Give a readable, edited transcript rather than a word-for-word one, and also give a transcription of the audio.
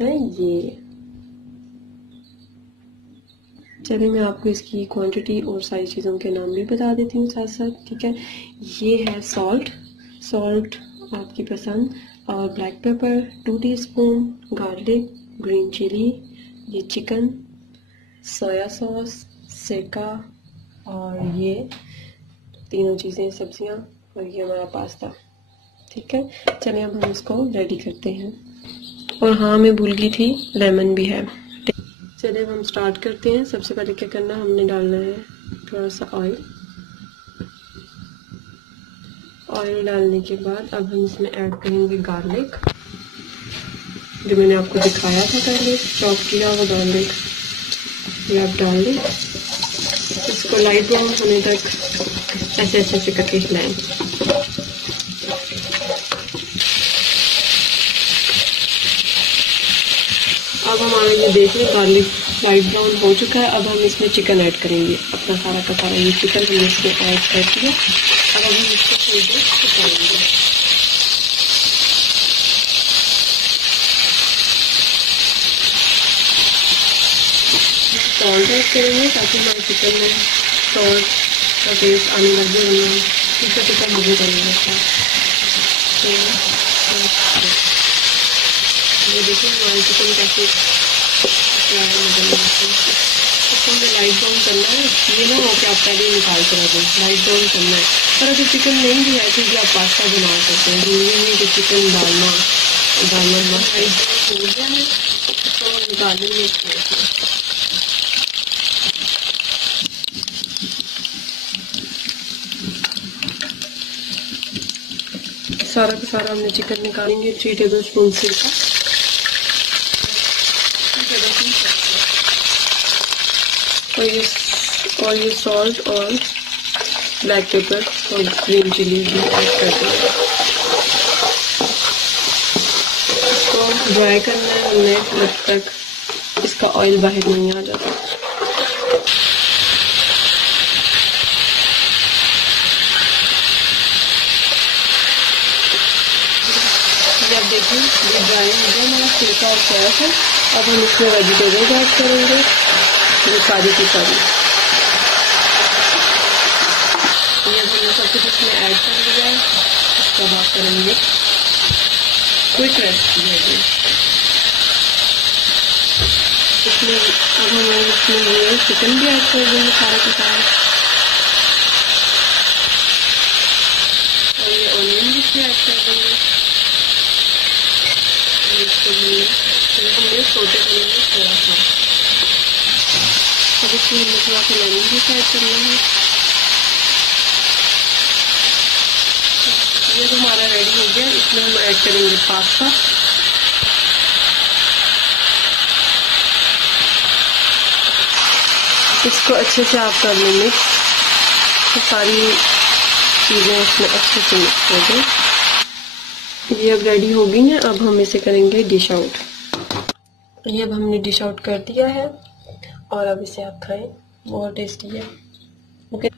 Ingredients हैं ये। चलिए मैं आपको इसकी क्वांटिटी और सारी चीज़ों के नाम भी बता देती हूँ साथ साथ, ठीक है। ये है सॉल्ट आपकी पसंद, और black pepper 2 teaspoon, garlic, green chilli, ये चिकन, सोया सॉस, सिरका, और ये तीनों चीज़ें सब्जियां, और ये हमारा पास्ता, ठीक है। चलिए अब हम इसको रेडी करते हैं। और हाँ मैं भूल गई थी, लेमन भी है। चलिए अब हम स्टार्ट करते हैं। सबसे पहले क्या करना है, हमने डालना है थोड़ा सा ऑयल डालने के बाद अब हम इसमें ऐड करेंगे गार्लिक, जो मैंने आपको दिखाया था पहले चॉप किया हुआ गार्लिक, ये आप डाल दें। इसको लाइट ब्राउन होने तक ऐसे करके हिलाएं। अब हमारा ये देख लें गार्लिक लाइट ब्राउन हो चुका है। अब हम इसमें चिकन ऐड करेंगे, अपना सारा का सारा ये चिकन हमने इसमें ऐड कर दिया। अब हम इसको थोड़ी देर पकाएंगे। सॉल्ट ऐड करेंगे ताकि हमारे चिकन में सॉल्ट का टेस्ट आने लग जाए, चिकन मुझे करेंगे। ये देखिए हमारे चिकन कैसे इसको हमें लाइट ब्राउन करना है। ये ना हो कि आप पहले ही निकाल कर दें, लाइट ब्राउन करना है। पर अगर चिकन नहीं भी है तो भी आप पास्ता बना सकते हैं, जरूरी नहीं कि चिकन डालना लाइट ब्राउन हो गया है तो निकालेंगे सारा का सारा हमने चिकन निकालेंगे। 3 टेबल स्पून सिरका, और ये सॉल्ट और ब्लैक पेपर और ग्रीन चिली भी ऐड कर देंगे। इसको ड्राई करना है हमने जब तक इसका ऑयल बाहर नहीं आ जाता। अब देखिए ये ड्राई हो गया हमारा सिरका और सॉस है। अब हम इसमें वेजिटेबल्स ऐड करेंगे, ये सारी की सारी। ये हमने सब कुछ इसमें ऐड कर दिया है। इसका बात करेंगे क्विक रेसिपी है ये। इसमें अब हम इसमें ये चिकन भी ऐड कर देंगे सारा का सारा, और ये ऑनियन भी इसमें ऐड कर देंगे। इसको हमने सोटे करेंगे थोड़ा सा। अब इसमें हमने थोड़ा सा लेमन भी ऐड करना है। ये तो हमारा रेडी हो गया। इसमें हम ऐड करेंगे पास्ता, इसको अच्छे से आप कर लें मिक्स, तो सारी चीज़ें इसमें अच्छे से मिक्स हो गई। ये अब रेडी हो गई है। अब हम इसे करेंगे डिश आउट। ये अब हमने डिश आउट कर दिया है और अब इसे आप खाएं, बहुत टेस्टी है। ओके।